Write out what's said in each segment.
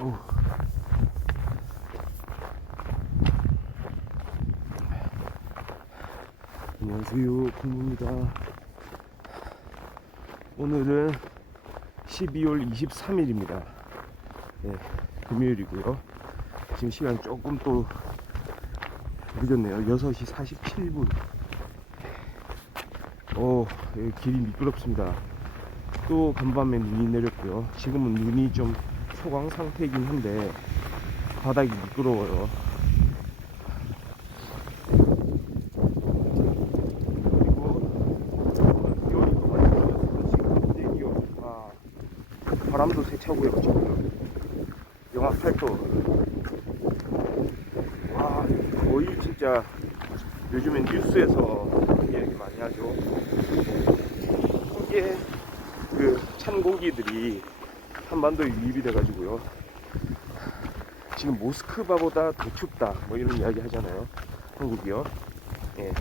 오. 안녕하세요, 공무입니다. 오늘은 12월 23일입니다. 네, 금요일이고요. 지금 시간 조금 또 늦었네요. 6시 47분. 여기 길이 미끄럽습니다. 또 간밤에 눈이 내렸고요. 지금은 눈이 좀 소강 상태이긴 한데 바닥이 미끄러워요. 바람도 세차고요. 지금 영하 8도. 와, 거의 진짜 요즘엔 뉴스에서 이야기 많이 하죠. 이게 그 찬고기들이 한반도에 유입이 돼가지고요. 지금 모스크바보다 더 춥다 뭐 이런 이야기 하잖아요. 한국이요. 예,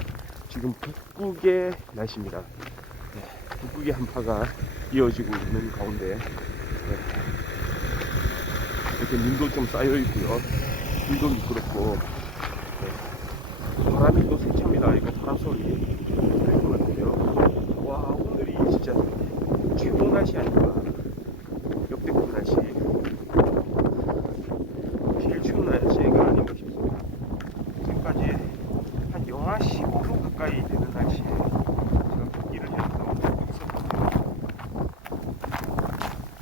지금 북극의 날씨입니다. 예, 북극의 한파가 이어지고 있는 가운데 이렇게 눈도 좀 쌓여 있고요. 길도 미끄럽고, 바람이 또 세차입니다. 이거 바람 소리 들릴 것 같은데요. 와, 오늘이 진짜 최고 날씨 아닌가. 역대급 날씨. 제일 추운 날씨가 아닌가 싶습니다. 지금까지 한 영하 15도 가까이 되는 날씨에 제가 경기를 해서 있었거든요.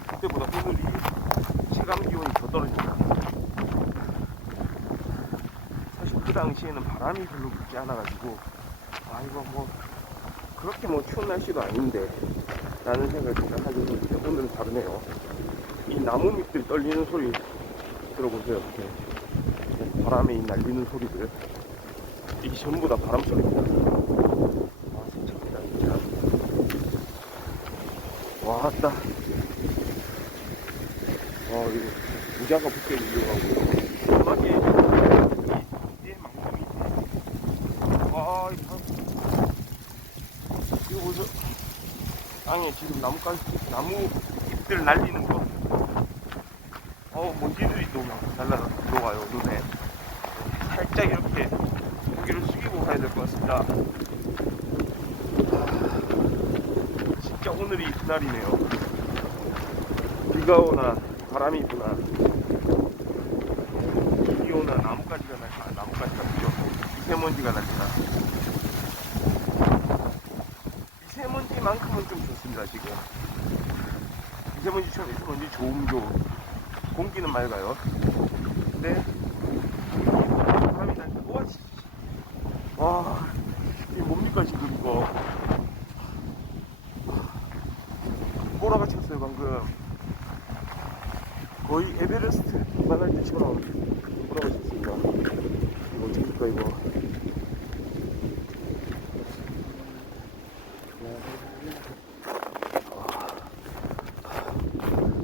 그때보다 오늘이 체감 기온이 더 떨어집니다. 사실 그 당시에는 바람이 별로 불지 않아가지고, 이거 뭐 그렇게 뭐 추운 날씨도 아닌데 라는 생각을 제가 하게 됐는데, 오늘은 다르네요. 이 나무 밑들 떨리는 소리 들어보세요. 이렇게 바람에 날리는 소리들, 이게 전부 다 바람 소리입니다. 세차입니다 진짜. 왔다. 이거 무자가 붙게 밀려가고요. 음악에 이 망동이. 이거 보세요. 땅에 지금 나무 잎들 날리는 거. 먼지들이 또 들어와요, 눈에. 살짝 이렇게 고개를 숙이고 가야 될 것 같습니다. 진짜 오늘이 그날이네요. 비가 오나 바람이 부나 비 오나 나뭇가지가 그죠? 미세먼지가 날리나. 미세먼지만큼은 좀 좋습니다. 지금 미세먼지 좋음도, 공기는 맑아요. 근데 바람이 나니까 이게 뭡니까 지금 이거. 보라가 쳤어요 방금. 거의 에베레스트 만날 때처럼 보라가 쳤습니다. 이거 어떡합니까 이거.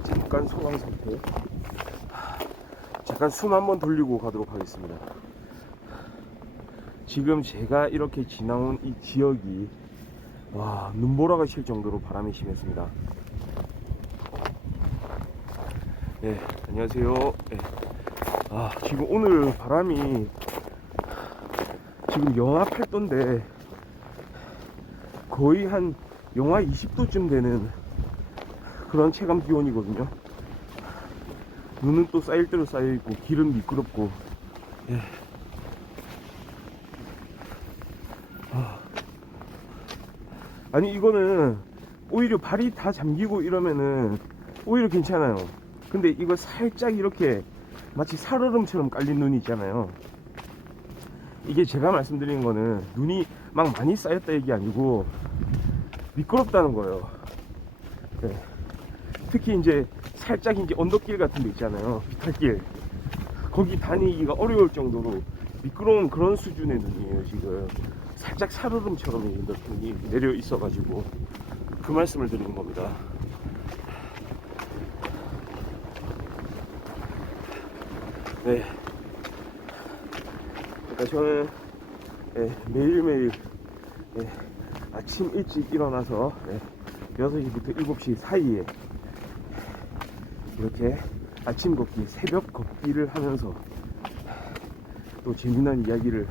잠깐 소강 상태. 잠깐 숨 한번 돌리고 가도록 하겠습니다. 지금 제가 이렇게 지나온 이 지역이 눈보라가 칠 정도로 바람이 심했습니다. 안녕하세요. 지금 오늘 바람이 지금 영하 8도인데 거의 한 영하 20도쯤 되는 그런 체감 기온이거든요. 눈은 또 쌓일 대로 쌓여있고 길은 미끄럽고. 아니 이거는 오히려 발이 다 잠기고 이러면은 오히려 괜찮아요. 근데 이거 살짝 이렇게 마치 살얼음처럼 깔린 눈이 있잖아요. 이게 제가 말씀드리는 거는 눈이 막 많이 쌓였다 얘기 아니고 미끄럽다는 거예요. 특히 이제 살짝 이제 언덕길 같은 데 있잖아요. 비탈길. 거기 다니기가 어려울 정도로 미끄러운 그런 수준의 눈이에요. 지금 살짝 살얼음처럼 눈이 내려 있어가지고 그 말씀을 드리는 겁니다. 그러니까 저는 매일매일 아침 일찍 일어나서 6시부터 7시 사이에 이렇게 아침 걷기, 새벽 걷기를 하면서 또 재미난 이야기를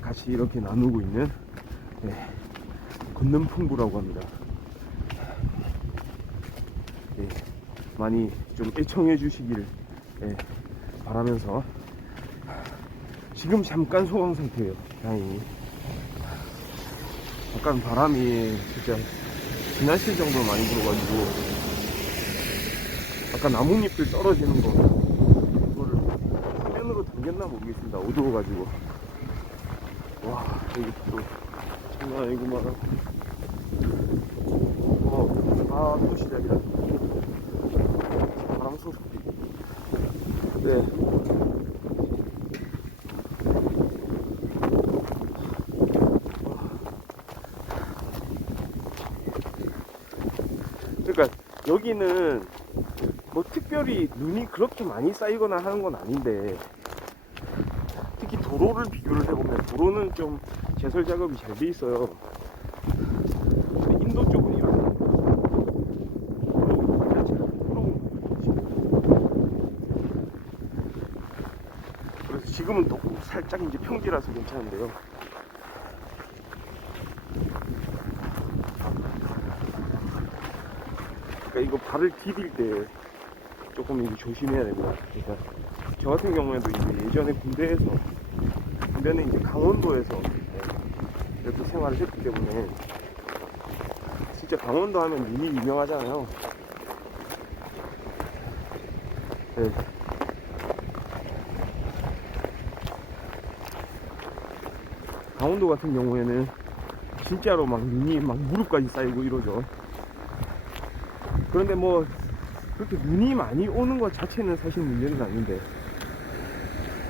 같이 이렇게 나누고 있는 걷는 풍부라고 합니다. 많이 좀 애청해 주시길 바라면서 지금 잠깐 소강 상태예요. 다행히 약간 바람이 진짜 지나칠 정도로 많이 불어가지고 아까 나뭇잎들 떨어지는 거 그거를 화면으로 담겼나 모르겠습니다. 어두워가지고. 와 여기 또 장난 아니구만. 또 시작이다. 바람 소리. 네. 그러니까 여기는 뭐 특별히 눈이 그렇게 많이 쌓이거나 하는 건 아닌데, 특히 도로를 비교를 해보면 도로는 좀 제설 작업이 잘 돼 있어요. 근데 인도 쪽은 이런 그래서 지금은 또 살짝 이제 평지라서 괜찮은데요. 그러니까 이거 발을 디딜 때 조금 이제 조심해야 됩니다. 그러니까 저 같은 경우에도 이제 예전에 군대는 이제 강원도에서 이렇게 생활을 했기 때문에 진짜 강원도 하면 눈이 유명하잖아요. 네. 강원도 같은 경우에는 진짜로 막 눈이 막 무릎까지 쌓이고 이러죠. 그런데 뭐 그렇게 눈이 많이 오는 것 자체는 사실 문제는 아닌데,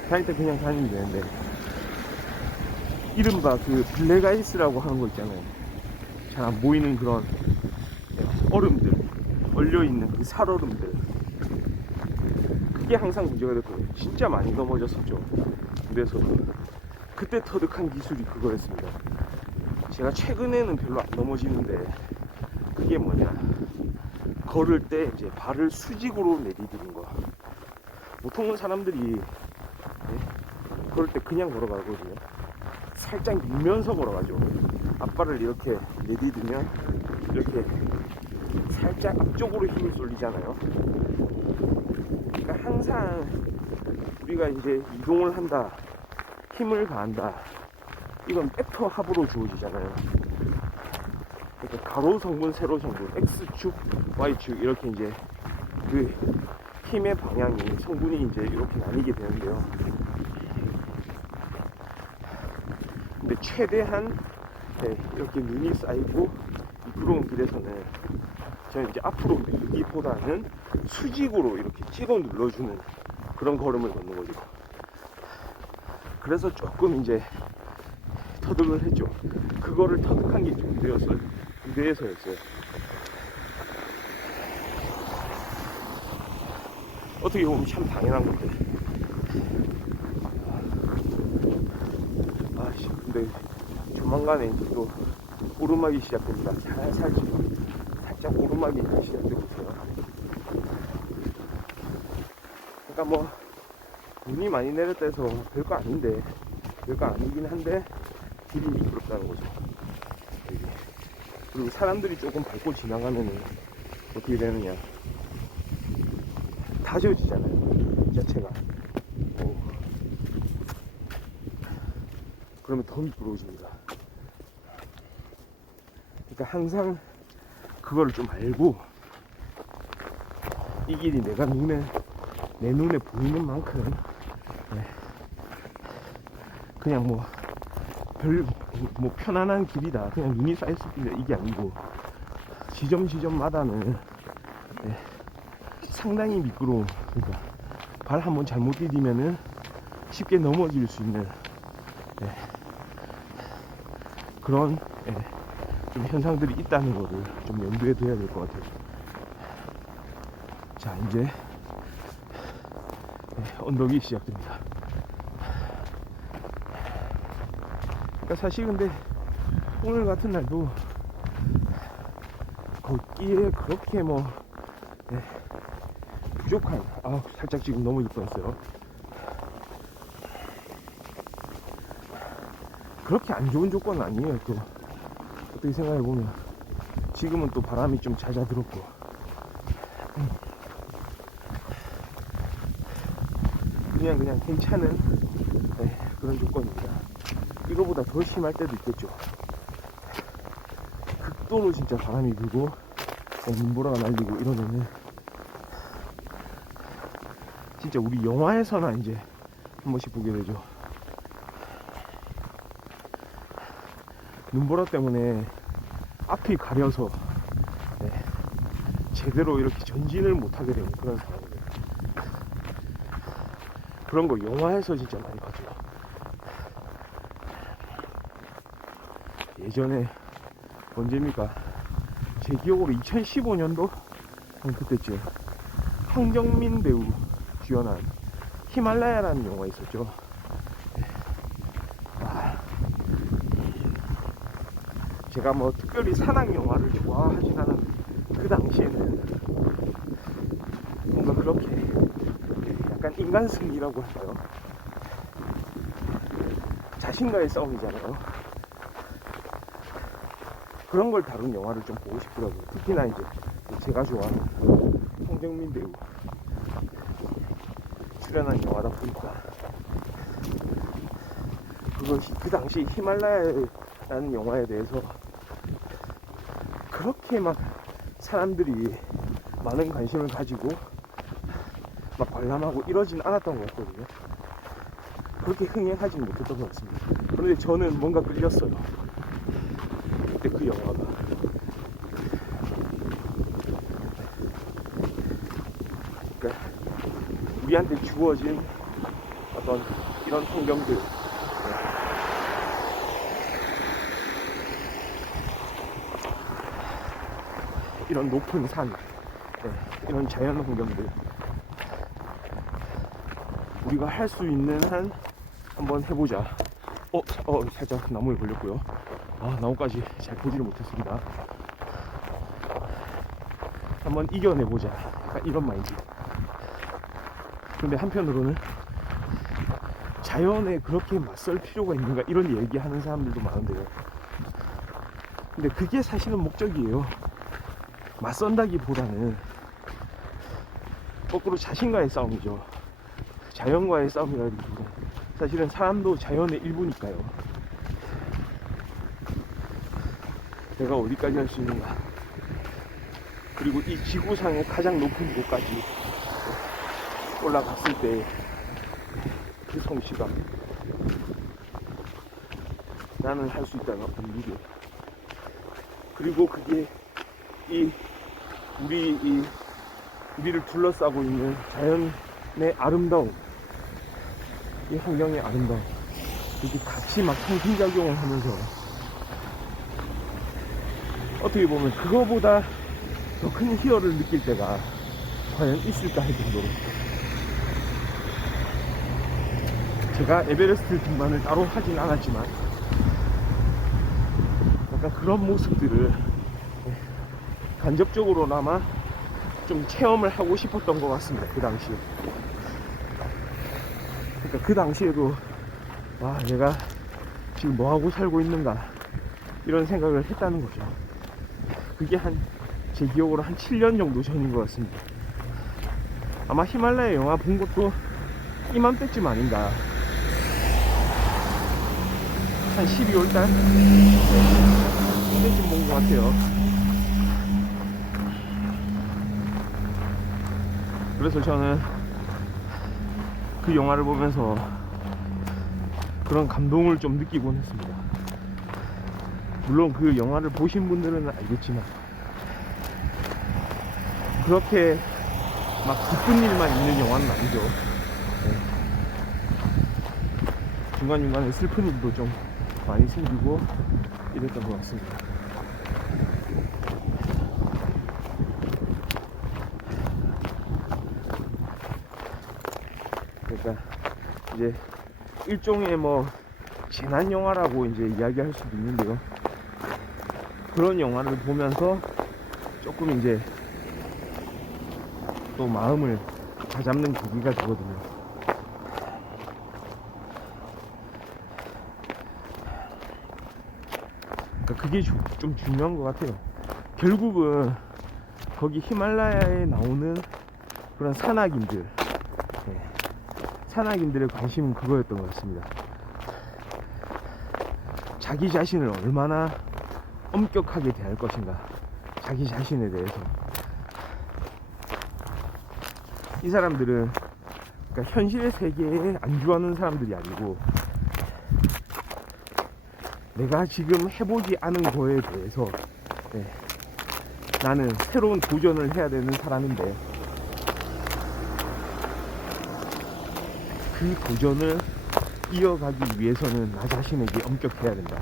다닐 때 그냥 다니면 되는데, 이른바 그 블랙아이스라고 하는 거 있잖아요. 잘 안 보이는 그런 얼음들, 얼려있는 그 살얼음들, 그게 항상 문제가 됐거든요. 진짜 많이 넘어졌었죠. 그래서 그때 터득한 기술이 그거였습니다. 제가 최근에는 별로 안 넘어지는데, 그게 뭐냐, 걸을 때 이제 발을 수직으로 내디디는 거. 보통은 사람들이 걸을 때 그냥 걸어가거든요. 살짝 밀면서 걸어가죠. 앞발을 이렇게 내디디면 이렇게 살짝 앞쪽으로 힘을 쏠리잖아요. 그러니까 항상 우리가 이제 이동을 한다, 힘을 가한다, 이건 벡터 합으로 주어지잖아요. 그러니까 가로 성분, 세로 성분, X축, Y축 이렇게 이제 그 힘의 방향이, 성분이 이제 이렇게 나뉘게 되는데요. 근데 최대한 이렇게 눈이 쌓이고 미끄러운 길에서는 저는 이제 앞으로 밀기보다는 수직으로 이렇게 찍어 눌러주는 그런 걸음을 걷는 거죠. 그래서 조금 이제 터득을 했죠. 그거를 터득한 게 군대에서였어요. 어떻게 보면 참 당연한 건데. 아씨, 근데 조만간에 이제 또 오르막이 시작됩니다. 살짝 오르막이 시작되고 있어요. 그러니까 뭐 눈이 많이 내렸다 해서 별거 아닌데, 별거 아니긴 한데 길이 미끄럽다는 거죠. 그리고 사람들이 조금 밟고 지나가면은 어떻게 되느냐, 다 지워지잖아요, 이 자체가. 그러면 더 미끄러워집니다. 그러니까 항상 그거를 좀 알고, 이 길이 내 눈에 보이는 만큼 그냥 뭐 편안한 길이다, 그냥 눈이 쌓였을 뿐이다, 이게 아니고 지점마다는 상당히 미끄러운, 그러니까 발 한번 잘못 디디면은 쉽게 넘어질 수 있는 그런 좀 현상들이 있다는 거를 좀 염두에 둬야 될 것 같아요. 자, 이제 언덕이 시작됩니다. 그러니까 사실 근데 오늘 같은 날도 걷기에 그렇게 뭐 부족한, 살짝 지금 넘어질 뻔했어요. 그렇게 안 좋은 조건은 아니에요. 또 어떻게 생각해보면 지금은 또 바람이 좀 잦아들었고, 그냥 괜찮은, 네, 그런 조건입니다. 이거보다 더 심할 때도 있겠죠. 극도로 진짜 바람이 불고 눈보라가 날리고 이러면은 진짜 우리 영화에서나 이제 한 번씩 보게 되죠. 눈보라 때문에 앞이 가려서, 네, 제대로 이렇게 전진을 못하게 되는 그런 상황이에요. 그런 거 영화에서 진짜 많이 봤죠. 예전에 언제입니까? 제 기억으로 2015년도 그때쯤 황정민 배우 주연한 히말라야라는 영화 있었죠. 제가 뭐 특별히 산악 영화를 좋아하진 않았는데 그 당시에는 뭔가 그렇게 약간 인간 승리라고 할까요? 자신과의 싸움이잖아요. 그런 걸 다룬 영화를 좀 보고 싶더라고요. 특히나 이제 제가 좋아하는 황정민 배우 출연한 영화다 보니까 그것이 그 당시 히말라야라는 영화에 대해서 그렇게 막 사람들이 많은 관심을 가지고 막 관람하고 이러진 않았던 것 같거든요. 그렇게 흥행하지는 못했던 것 같습니다. 그런데 저는 뭔가 끌렸어요. 그때 그 영화가. 그러니까 우리한테 주어진 어떤 이런 풍경들, 이런 높은 산, 네, 이런 자연 환경들 우리가 할 수 있는 한 한번 해보자. 살짝 나무에 걸렸고요. 나무까지 잘 보지를 못했습니다. 한번 이겨내보자, 약간 이런 마인드. 근데 한편으로는 자연에 그렇게 맞설 필요가 있는가 이런 얘기하는 사람들도 많은데요. 근데 그게 사실은 목적이에요. 맞선다기보다는 거꾸로 자신과의 싸움이죠. 자연과의 싸움이라기보다 사실은 사람도 자연의 일부니까요. 내가 어디까지 할 수 있는가, 그리고 이 지구상의 가장 높은 곳까지 올라갔을 때 그 성취감, 나는 할 수 있다는 어떤 미래, 그리고 그게 우리를 둘러싸고 있는 자연의 아름다움, 이 환경의 아름다움, 이렇게 같이 막 상승작용을 하면서 어떻게 보면 그거보다 더 큰 희열을 느낄 때가 과연 있을까 할 정도로, 제가 에베레스트 등반을 따로 하진 않았지만 약간 그런 모습들을 간접적으로나마 좀 체험을 하고 싶었던 것 같습니다. 그 당시에. 그러니까 그 당시에도 내가 지금 뭐하고 살고 있는가 이런 생각을 했다는 거죠. 그게 제 기억으로 한 7년 정도 전인 것 같습니다. 아마 히말라야 영화 본 것도 이맘때쯤 아닌가, 한 12월달 이때쯤 본 것 같아요. 그래서 저는 그 영화를 보면서 그런 감동을 좀 느끼곤 했습니다. 물론 그 영화를 보신 분들은 알겠지만 그렇게 막 기쁜 일만 있는 영화는 아니죠. 중간중간에 슬픈 일도 좀 많이 생기고 이랬던 것 같습니다. 그러니까 이제 일종의 뭐 재난 영화라고 이제 이야기할 수도 있는데요. 그런 영화를 보면서 조금 이제 또 마음을 다잡는 계기가 되거든요. 그러니까 그게 좀 중요한 것 같아요. 결국은 거기 히말라야에 나오는 그런 산악인들, 산악인들의 관심은 그거였던 것 같습니다. 자기 자신을 얼마나 엄격하게 대할 것인가, 자기 자신에 대해서. 이 사람들은 그러니까 현실의 세계에 안주하는 사람들이 아니고, 내가 지금 해보지 않은 거에 대해서 나는 새로운 도전을 해야 되는 사람인데, 그 도전을 이어가기 위해서는 나 자신에게 엄격해야 된다.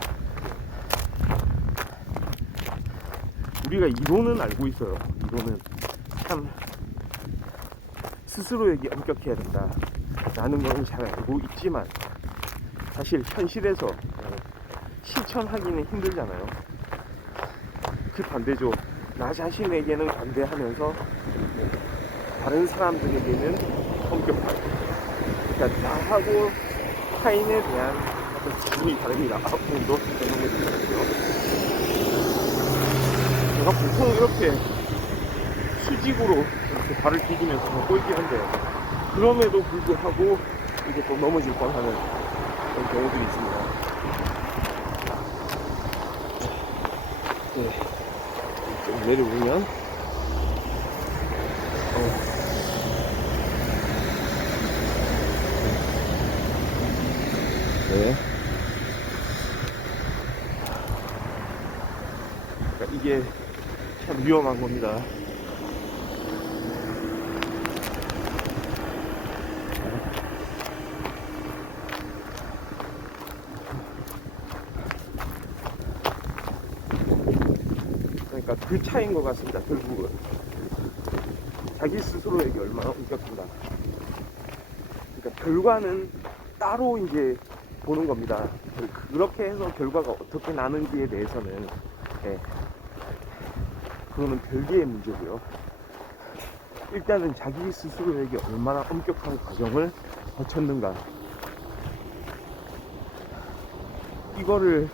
우리가 이론은 알고 있어요. 이론은 참 스스로에게 엄격해야 된다 라는 건 잘 알고 있지만, 사실 현실에서 실천하기는 힘들잖아요. 그 반대죠. 나 자신에게는 관대하면서 다른 사람들에게는 엄격하고, 그러니까 나하고 타인에 대한 어떤 기준이 다릅니다. 오늘도 넘어지거든요. 제가 보통 이렇게 수직으로 이렇게 발을 디디면서 걷고 있긴 한데, 그럼에도 불구하고 이게 또 넘어질 뻔하는 그런 경우들이 있습니다. 좀 내려오면 그러니까 이게 참 위험한 겁니다. 그러니까 그 차이인 것 같습니다. 결국은 자기 스스로에게 얼마나 엄격한가. 그러니까 결과는 따로 이제 보는 겁니다. 그렇게 해서 결과가 어떻게 나는지에 대해서는 그거는 별개의 문제고요. 일단은 자기 스스로에게 얼마나 엄격한 과정을 거쳤는가, 이거를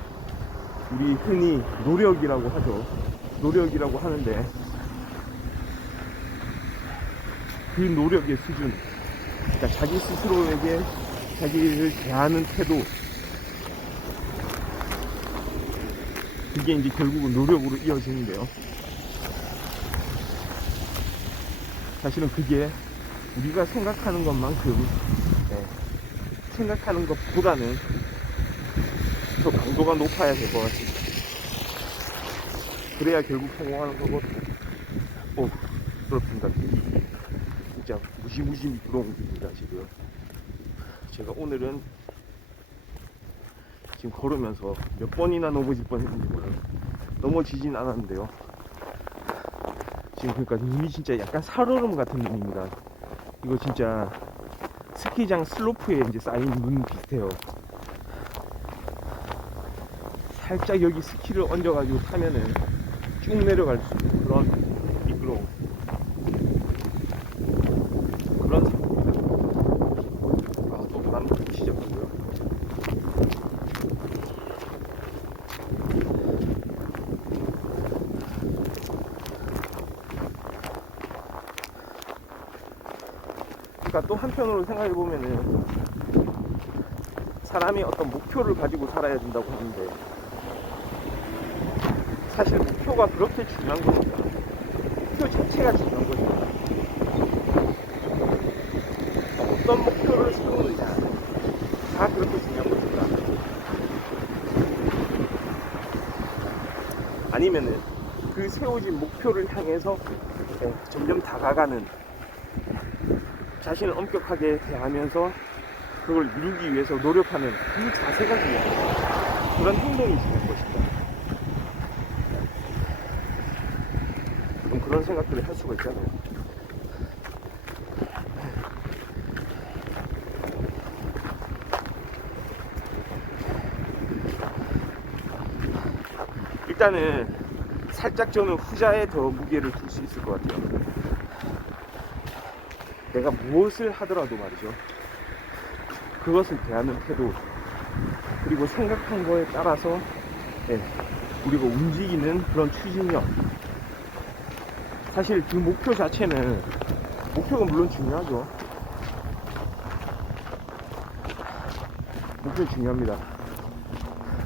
우리 흔히 노력이라고 하죠. 노력이라고 하는데, 그 노력의 수준, 그러니까 자기 스스로에게 자기를 대하는 태도, 그게 이제 결국은 노력으로 이어지는데요. 사실은 그게 우리가 생각하는 것만큼 생각하는 것보다는 더 강도가 높아야 될 것 같습니다. 그래야 결국 성공하는 거고. 그렇습니다. 진짜 무시무시 미끄러운 길입니다. 지금 제가 오늘은 지금 걸으면서 몇 번이나 넘어질 뻔했는지 몰라요. 넘어지진 않았는데요. 지금 그러니까 눈이 진짜 약간 살얼음 같은 눈입니다. 이거 진짜 스키장 슬로프에 이제 쌓인 눈 비슷해요. 살짝 여기 스키를 얹어가지고 타면은 쭉 내려갈 수 있는 그런 미끄러움, 그런 상황입니다. 또 바람 불기 시작하고요. 그러니까 또 한편으로 생각해보면은, 사람이 어떤 목표를 가지고 살아야 된다고 하는데, 사실 목표가 그렇게 중요한 것인가? 목표 자체가 중요한 것인가? 어떤 목표를 세우느냐, 다 그렇게 중요한 것인가? 아니면은 그 세워진 목표를 향해서 점점 다가가는, 자신을 엄격하게 대하면서 그걸 이루기 위해서 노력하는 그 자세가 중요한, 그런 행동이 중요한 것인가? 그런 생각들을 할 수가 있잖아요. 일단은 살짝 저는 후자에 더 무게를 둘 수 있을 것 같아요. 내가 무엇을 하더라도 말이죠. 그것을 대하는 태도, 그리고 생각한 거에 따라서 우리가 움직이는 그런 추진력. 사실 그 목표 자체는, 목표가 물론 중요하죠. 목표 중요합니다.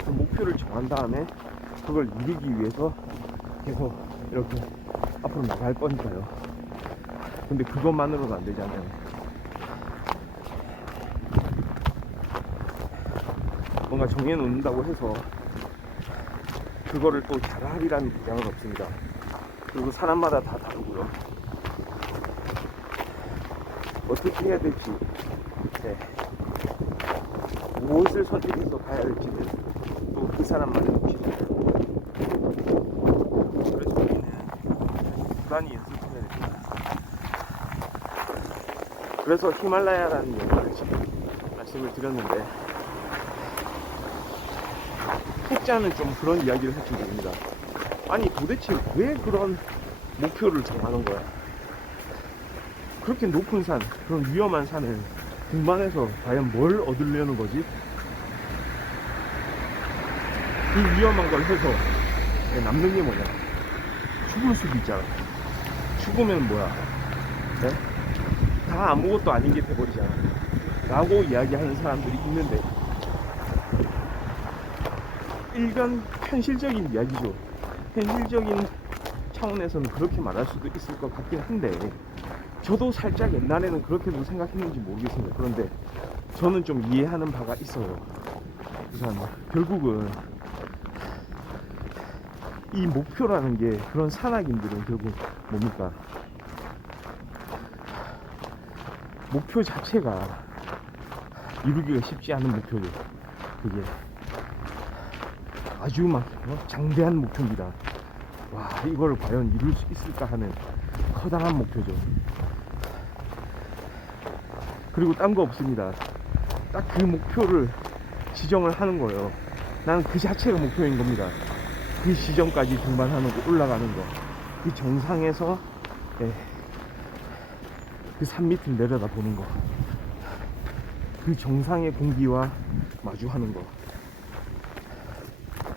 그 목표를 정한 다음에 그걸 이루기 위해서 계속 이렇게 앞으로 나갈 거니까요. 근데 그것만으로는 안 되잖아요. 뭔가 정해놓는다고 해서 그거를 또 잘하리라는 보장은 없습니다. 그리고 사람마다 다 다르고요. 어떻게 해야 될지, 무엇을 선택해서 가야 할지는 또 그 사람만의 몫입니다. 그래서 우리는 부단히 연습해야 됩니다. 그래서 히말라야라는 영화를 지금 말씀을 드렸는데, 혹자는 좀 그런 이야기를 할지 모릅니다. 아니 도대체 왜 그런 목표를 정하는 거야? 그렇게 높은 산, 그런 위험한 산을 등반해서 과연 뭘 얻으려는 거지? 이 위험한 걸 해서 남는 게 뭐냐? 죽을 수도 있잖아. 죽으면 뭐야? 네? 다 아무것도 아닌 게 돼버리잖아 라고 이야기하는 사람들이 있는데, 일반 현실적인 이야기죠. 현실적인 차원에서는 그렇게 말할 수도 있을 것 같긴 한데, 저도 살짝 옛날에는 그렇게도 생각했는지 모르겠습니다. 그런데 저는 좀 이해하는 바가 있어요. 우선 결국은 이 목표라는 게, 그런 산악인들은 결국 뭡니까? 목표 자체가 이루기가 쉽지 않은 목표죠. 그게 아주 막 장대한 목표입니다. 와, 이걸 과연 이룰 수 있을까 하는 커다란 목표죠. 그리고 딴 거 없습니다. 딱 그 목표를 지정을 하는 거예요. 나는 그 자체가 목표인 겁니다. 그 지점까지 등반하는 거, 올라가는 거, 그 정상에서 그 산 밑을 내려다 보는 거, 그 정상의 공기와 마주하는 거,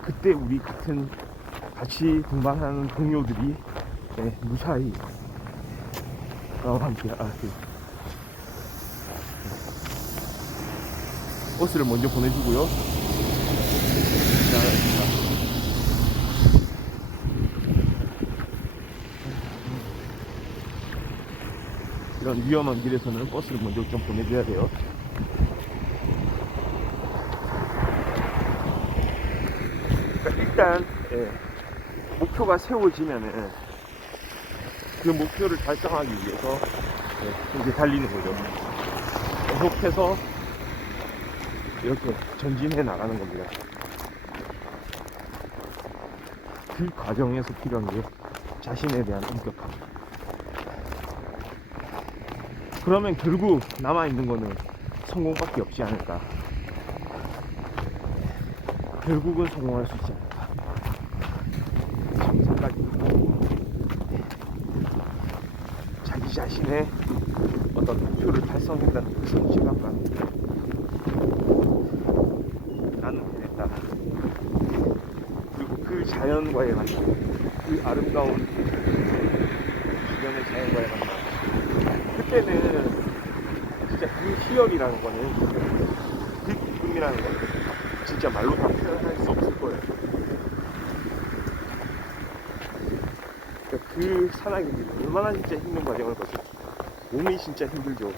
그때 우리 같이 등반하는 동료들이 무사히 나와 함께 버스를 먼저 보내주고요. 이런 위험한 길에서는 버스를 먼저 좀 보내줘야 돼요. 그러니까 일단 목표가 세워지면은 그 목표를 달성하기 위해서 이제 달리는 거죠. 계속해서 이렇게 전진해 나가는 겁니다. 그 과정에서 필요한 게 자신에 대한 엄격함. 그러면 결국 남아있는 거는 성공밖에 없지 않을까. 결국은 성공할 수 있지 않을까. 정상까지 가고 자기 자신의 어떤 목표를 달성했다는 그 성취감과 나는 해냈다. 그리고 그 자연과의 만남, 그 아름다운 주변의 자연과의 만남, 그때는 진짜 그 희열이라는 거는, 그 기쁨이라는 거는 진짜 말로 다 표현할 수 없을 거예요. 그러니까 그 산악인들이 얼마나 진짜 힘든 과정을 거쳐. 몸이 진짜 힘들죠.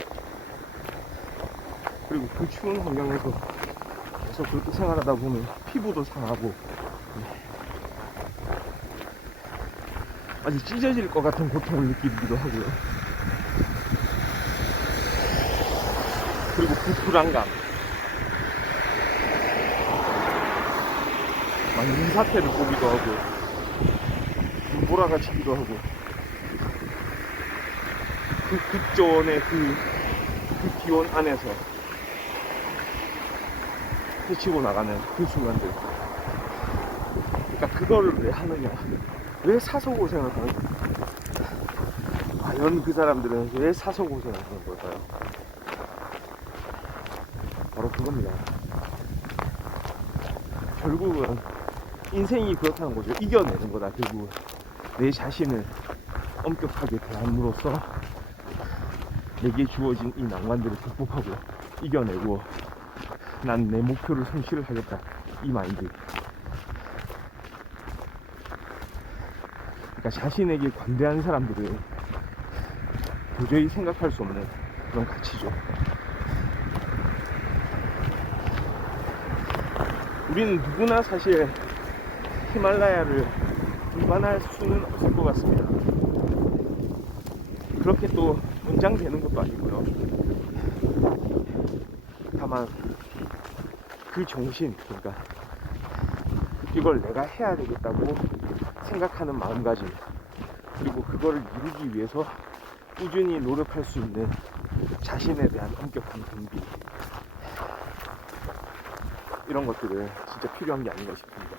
그리고 그 추운 환경에서 계속 그렇게 생활하다 보면 피부도 상하고 아주 찢어질 것 같은 고통을 느끼기도 하고요. 그리고 그 불안감, 막 눈사태를 보기도 하고 눈보라가 치기도 하고, 그 극전의 그 기온 안에서 헤치고 나가는 그 순간들. 그러니까 그거를 왜 하느냐, 왜 사소고생을 하느냐. 과연 그 사람들은 왜 사서 고생하는 걸까요? 바로 그겁니다. 결국은 인생이 그렇다는 거죠. 이겨내는 거다. 결국은 내 자신을 엄격하게 대함으로써 내게 주어진 이 난관들을 극복하고 이겨내고 난 내 목표를 성취를 하겠다. 이 마인드. 그러니까 자신에게 관대한 사람들은 도저히 생각할 수 없는 그런 가치죠. 우리는 누구나 사실 히말라야를 등반할 수는 없을 것 같습니다. 그렇게 또 연장되는 것도 아니고요. 다만 그 정신, 그러니까 이걸 내가 해야 되겠다고 생각하는 마음가짐, 그리고 그거를 이루기 위해서 꾸준히 노력할 수 있는 자신에 대한 엄격한 준비, 이런 것들은 진짜 필요한 게 아닌가 싶습니다.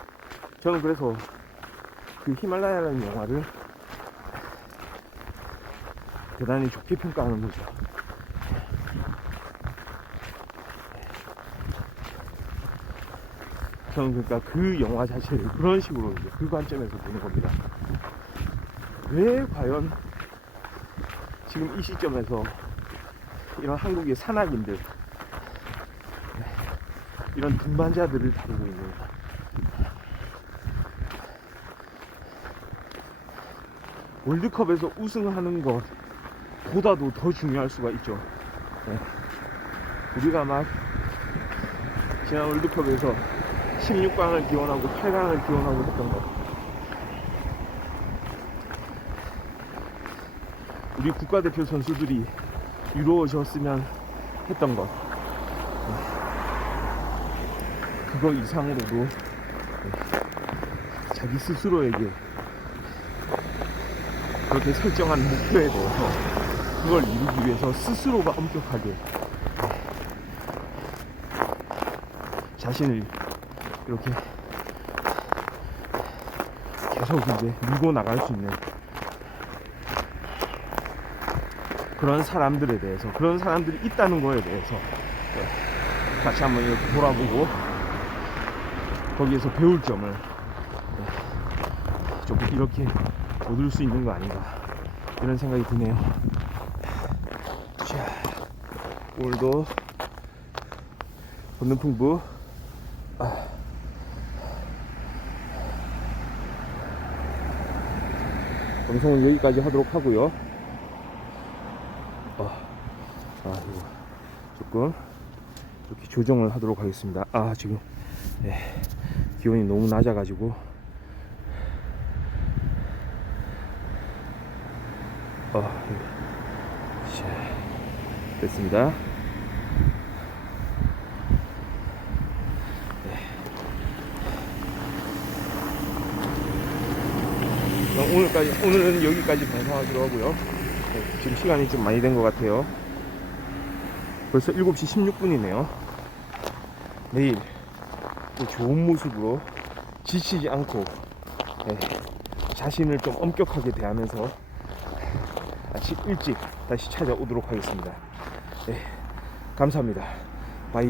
저는 그래서 그 히말라야라는 영화를 대단히 좋게 평가하는 거죠. 저는 그러니까 그 영화 자체를 그런 식으로 이제 그 관점에서 보는 겁니다. 왜 과연 지금 이 시점에서 이런 한국의 산악인들, 이런 등반자들을 다루고 있는, 월드컵에서 우승하는 것보다도 더 중요할 수가 있죠. 우리가 막 지난 월드컵에서 16강을 기원하고 8강을 기원하고 했던 것, 우리 국가대표 선수들이 이루어졌으면 했던 것, 그거 이상으로도 자기 스스로에게 그렇게 설정한 목표에 대해서 그걸 이루기 위해서 스스로가 엄격하게 자신을 이렇게 계속 이제 밀고 나갈 수 있는 그런 사람들에 대해서, 그런 사람들이 있다는 거에 대해서 같이 한번 이렇게 돌아보고 거기에서 배울 점을 조금 이렇게 얻을 수 있는 거 아닌가, 이런 생각이 드네요. 자, 오늘도 권능풍부 방송은 여기까지 하도록 하고요. 이거 조금 이렇게 조정을 하도록 하겠습니다. 지금 기온이 너무 낮아가지고 됐습니다. 오늘은 여기까지 방송하기로 하고요. 지금 시간이 좀 많이 된 것 같아요. 벌써 7시 16분이네요. 내일 또 좋은 모습으로 지치지 않고 자신을 좀 엄격하게 대하면서 아침 일찍 다시 찾아오도록 하겠습니다. 감사합니다. 바이.